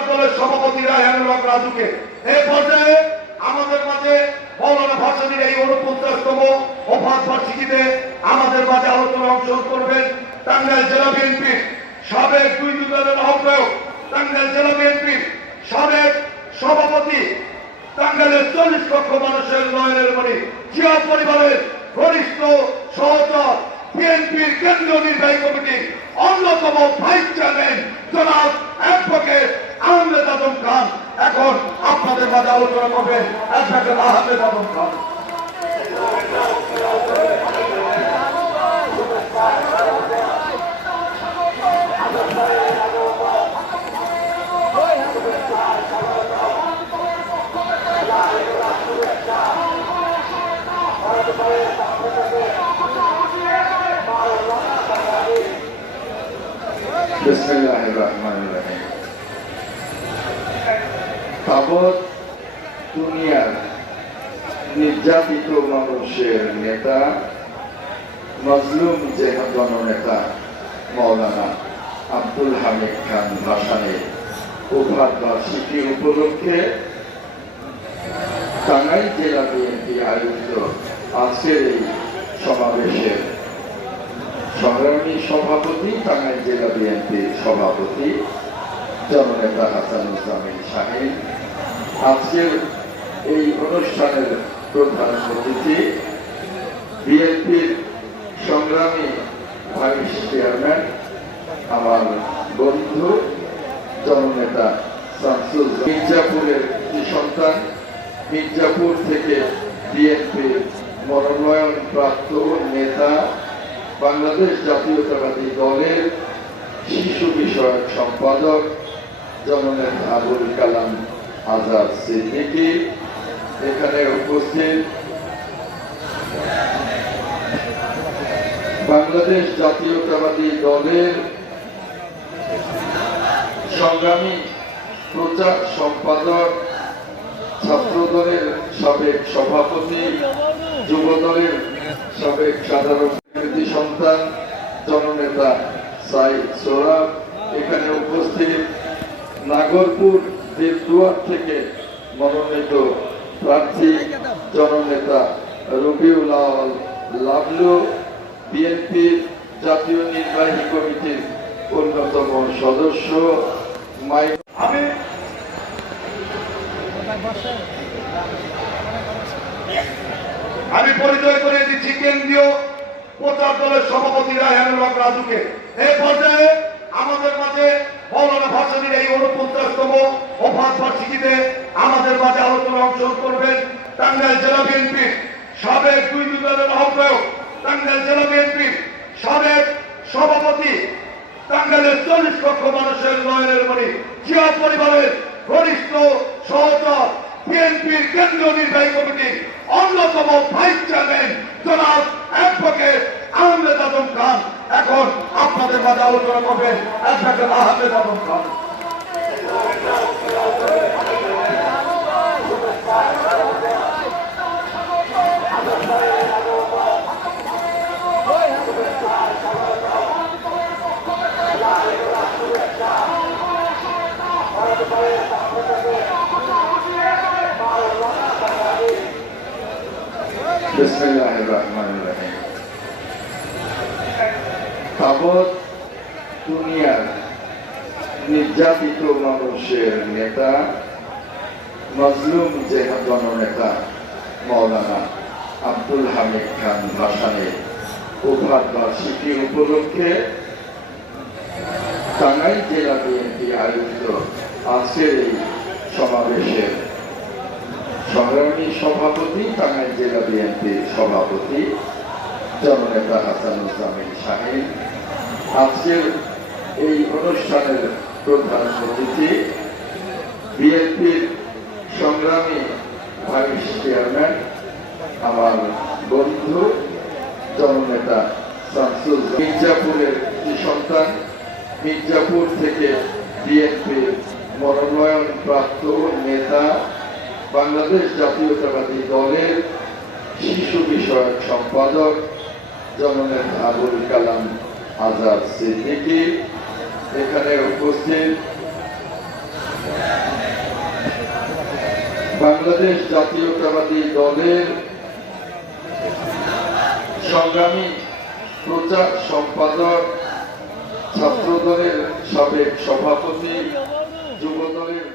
প্রচার দলের সভাপতি রায়হানুল হক রাজুকে। এই পর্যায়ে আমাদের মাঝে মৌলানা ভাসানীর এই 49তম ওফাত বার্ষিকীতে আমাদের মাঝে আলোচনা অংশগ্রহণ করবেন টাঙ্গাইল জেলা বিএনপির সাবেক 2 দলের আহ্বায়ক, টাঙ্গাইল জেলা বিএনপির সাবেক সভাপতি, টাঙ্গাইলের 40 লক্ষ মানুষের নয়নের মণি, জিয়া পরিবারের ঘনিষ্ঠ সহচর, বিএনপির কেন্দ্রীয় নির্বাহী কমিটির অন্যতম ভাইস চেয়ারম্যান জনাব অ্যাডভোকেট আহমেদ আজম খান এখন আপনাদের মাঝে আলোচনা করবেন। অ্যাডভোকেট আহমেদ আজম খান। বিসমিল্লাহির রহমানির রহিম। তাবৎ দুনিয়ার নির্যাতিত মানুষের নেতা, মজলুম জননেতা মৌলানা আব্দুল হামিদ খান ভাসানীর ওফাত বার্ষিকী উপলক্ষে টাঙ্গাইল জেলা বিএনপি আয়োজিত আজকের এই সমাবেশের সংগ্রামী সভাপতি, টাঙ্গাইল জেলা বিএনপির সভাপতি জননেতা হাসানুজ্জামান শাহীন, আজকের এই অনুষ্ঠানের প্রধান অতিথি বিএনপির সংগ্রামী ভাইস চেয়ারম্যান আমার বন্ধু জননেতা শামসুল, মির্জাপুরের সন্তান, মির্জাপুর থেকে বিএনপির মনোনয়ন প্রাপ্ত নেতা, বাংলাদেশ জাতীয়তাবাদী দলের শিশু বিষয়ক সম্পাদক জননেতা আবুল কালাম আজাদ সিদ্দিকী, এখানে উপস্থিত বাংলাদেশ জাতীয়তাবাদী দলের সংগ্রামী প্রচার সম্পাদক, ছাত্র দলের সাবেক সভাপতি, যুব দলের সাবেক সাধারণ সন্তান জননেতা সাইদ সোহরাব, এখানে উপস্থিত নাগরপুর দেবদুয়ার থেকে মনোনীত প্রার্থী জননেতা রবিউল আওয়াল লাবলু, বিএনপির জাতীয় নির্বাহী কমিটির অন্যতম সদস্য আমি পরিচয় করে দিচ্ছি কেন্দ্রীয় প্রচার দলের সভাপতি রায়হানুল হক রাজুকে। এই পর্যায়ে আমাদের মাঝে মৌলানা ভাসানীর এই 49তম ওফাত বার্ষিকীতে আমাদের মাঝে আলোচনা অংশগ্রহণ করবেন টাঙ্গাইল জেলা বিএনপির সাবেক 2 দলের আহ্বায়ক, টাঙ্গাইল জেলা বিএনপির সাবেক সভাপতি, টাঙ্গাইলের 40 লক্ষ মানুষের নয়নের মণি, জিয়া পরিবারের ঘনিষ্ঠ সহচর, বিএনপির কেন্দ্রীয় নির্বাহী কমিটির অন্যতম ভাইস চেয়ারম্যান জনাব অ্যাডভোকেট আহমেদ আজম খান এখন আপনাদের মাঝে আলোচনা করবেন। অ্যাডভোকেট আহমেদ আজম খান। বিসমিল্লাহির রহমানির রহিম। তাবৎ দুনিয়ার নির্যাতিত মানুষের নেতা, মজলুম জননেতা মৌলানা আব্দুল হামিদ খান ভাসানীর ওফাত বার্ষিকী উপলক্ষে টাঙ্গাইল জেলা বিএনপি আয়োজিত আজকের এই সমাবেশের সংগ্রামী সভাপতি, টাঙ্গাইল জেলা বিএনপির সভাপতি জননেতা হাসানুজ্জামান শাহীন, আজকের এই অনুষ্ঠানের প্রধান অতিথি বিএনপির সংগ্রামী ভাইস চেয়ারম্যান আমার বন্ধু জননেতা শামসুল, মির্জাপুরের সন্তান, মির্জাপুর থেকে বিএনপির মনোনয়ন প্রাপ্ত নেতা, বাংলাদেশ জাতীয়তাবাদী দলের শিশু বিষয়ক সম্পাদক জননেতা আবুল কালাম আজাদ সিদ্দিকী, এখানে উপস্থিত বাংলাদেশ জাতীয়তাবাদী দলের সংগ্রামী প্রচার সম্পাদক, ছাত্র দলের সাবেক সভাপতি, যুব দলের